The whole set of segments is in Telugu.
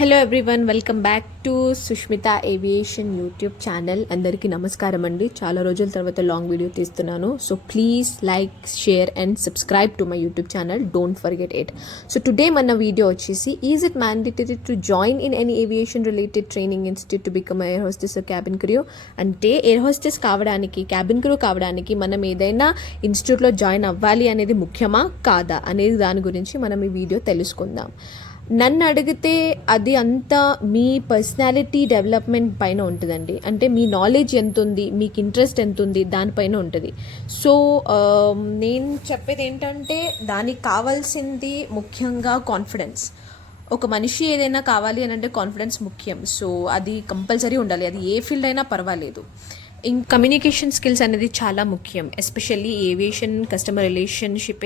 Hello everyone, welcome back to Sushmita aviation YouTube channel. అందరికీ నమస్కారం అండి. చాలా రోజుల తర్వాత లాంగ్ వీడియో తీస్తున్నాను. So please like, share and subscribe to my YouTube channel. Don't forget it. So today మన వీడియో వచ్చేసి, is it mandatory to join in any aviation related training institute to become air hostess or cabin crew? అంటే ఎయిర్ హోస్టెస్ కావడానికి, క్యాబిన్ క్రూ కావడానికి మనం ఏదైనా ఇన్స్టిట్యూట్లో జాయిన్ అవ్వాలి అనేది ముఖ్యమా కాదా అనేది దాని గురించి మనం ఈ వీడియో తెలుసుకుందాం. నన్ను అడిగితే అది అంతా మీ పర్సనాలిటీ డెవలప్మెంట్ పైన ఉంటుందండి. అంటే మీ నాలెడ్జ్ ఎంత ఉంది, మీకు ఇంట్రెస్ట్ ఎంత ఉంది, దానిపైన ఉంటుంది. సో నేను చెప్పేది ఏంటంటే, దానికి కావాల్సింది ముఖ్యంగా కాన్ఫిడెన్స్. ఒక మనిషి ఏదైనా కావాలి అని అంటే కాన్ఫిడెన్స్ ముఖ్యం. సో అది కంపల్సరీ ఉండాలి. అది ఏ ఫీల్డ్ అయినా పర్వాలేదు. కమ్యూనికేషన్ స్కిల్స్ అనేది చాలా ముఖ్యం. ఎస్పెషల్లీ ఏవియేషన్ కస్టమర్ రిలేషన్షిప్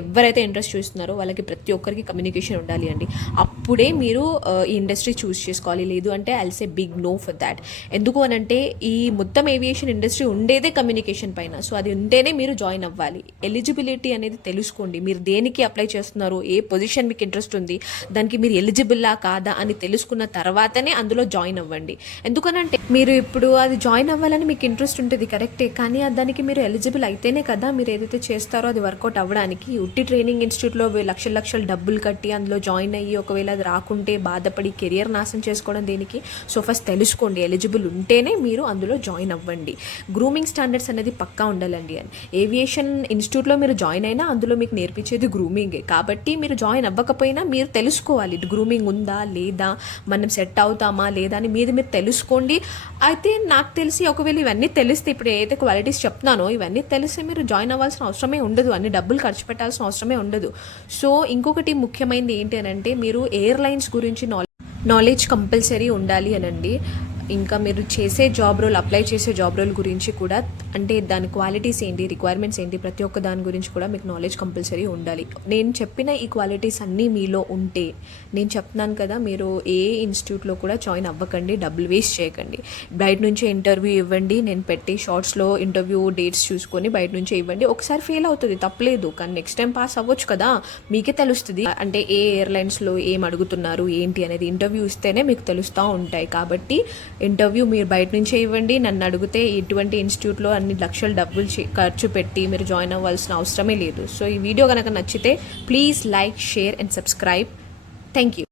ఎవరైతే ఇంట్రెస్ట్ చూస్తున్నారో వాళ్ళకి ప్రతి ఒక్కరికి కమ్యూనికేషన్ ఉండాలి అండి. అప్పుడే మీరు ఈ ఇండస్ట్రీ చూస్ చేసుకోవాలి. లేదు అంటే I'll say big no for that. ఎందుకు అని అంటే, ఈ మొత్తం ఏవియేషన్ ఇండస్ట్రీ ఉండేదే కమ్యూనికేషన్ పైన. సో అది ఉంటేనే మీరు జాయిన్ అవ్వాలి. ఎలిజిబిలిటీ అనేది తెలుసుకోండి. మీరు దేనికి అప్లై చేస్తున్నారు, ఏ పొజిషన్ మీకు ఇంట్రెస్ట్ ఉంది, దానికి మీరు ఎలిజిబుల్లా కాదా అని తెలుసుకున్న తర్వాతనే అందులో జాయిన్ అవ్వండి. ఎందుకనంటే, మీరు ఇప్పుడు అది జాయిన్ అవ్వాలని మీకు ఇంట్రెస్ట్ ఉంటుంది, కరెక్టే. కానీ దానికి మీరు ఎలిజిబుల్ అయితేనే కదా మీరు ఏదైతే చేస్తారో అది వర్కౌట్ అవ్వడానికి. ఉట్టి ట్రైనింగ్ ఇన్స్టిట్యూట్లో లక్షలు డబ్బులు కట్టి అందులో జాయిన్ అయ్యి ఒకవేళ అది రాకుంటే బాధపడి కెరియర్ నాశనం చేసుకోవడం దేనికి? సో ఫస్ట్ తెలుసుకోండి. ఎలిజిబుల్ ఉంటేనే మీరు అందులో జాయిన్ అవ్వండి. గ్రూమింగ్ స్టాండర్డ్స్ అనేది పక్కా ఉండాలండి. అని ఏవియేషన్ ఇన్స్టిట్యూట్లో మీరు జాయిన్ అయినా అందులో మీకు నేర్పించేది గ్రూమింగే. కాబట్టి మీరు జాయిన్ అవ్వకపోయినా మీరు తెలుసుకోవాలి, గ్రూమింగ్ ఉందా లేదా, మనం సెట్ అవుతామా లేదా అని మీరు తెలుసుకోండి. అయితే నాకు తెలిసి ఒకవేళ ఇవన్నీ తెలిస్తే, ఇప్పుడు ఏదైతే క్వాలిటీస్ చెప్తున్నానో ఇవన్నీ తెలిస్తే మీరు జాయిన్ అవ్వాల్సిన అవసరమే ఉండదు, అన్ని డబ్బులు ఖర్చు పెట్టాల్సిన అవసరమే ఉండదు. సో ఇంకొకటి ముఖ్యమైనది ఏంటి అని అంటే, మీరు ఎయిర్లైన్స్ గురించి నాలెడ్జ్ కంపల్సరీ ఉండాలి అనండి. ఇంకా మీరు చేసే జాబ్ రోల్, అప్లై చేసే జాబ్ రోల్ గురించి కూడా, అంటే దాని క్వాలిటీస్ ఏంటి, రిక్వైర్మెంట్స్ ఏంటి, ప్రతి ఒక్క దాని గురించి కూడా మీకు నాలెడ్జ్ కంపల్సరీ ఉండాలి. నేను చెప్పిన ఈ క్వాలిటీస్ అన్నీ మీలో ఉంటే, నేను చెప్తున్నాను కదా, మీరు ఏ ఇన్స్టిట్యూట్లో కూడా జాయిన్ అవ్వకండి, డబ్బులు వేస్ట్ చేయకండి. బయట నుంచే ఇంటర్వ్యూ ఇవ్వండి. నేను పెట్టే షార్ట్స్లో ఇంటర్వ్యూ డేట్స్ చూసుకొని బయట నుంచే ఇవ్వండి. ఒకసారి ఫెయిల్ అవుతుంది, తప్పలేదు, కానీ నెక్స్ట్ టైం పాస్ అవ్వచ్చు కదా, మీకే తెలుస్తుంది. అంటే ఏ ఎయిర్లైన్స్లో ఏం అడుగుతున్నారు ఏంటి అనేది ఇంటర్వ్యూ ఇస్తేనే మీకు తెలుస్తూ ఉంటాయి. కాబట్టి ఇంటర్వ్యూ మీరు బయట నుంచే ఇవ్వండి. నన్ను అడిగితే ఇటువంటి ఇన్స్టిట్యూట్లో అన్ని లక్షలు డబ్బులు ఖర్చు పెట్టి మీరు జాయిన్ అవ్వాల్సిన అవసరమే లేదు. సో ఈ వీడియో కనుక నచ్చితే please like, share and subscribe. Thank you.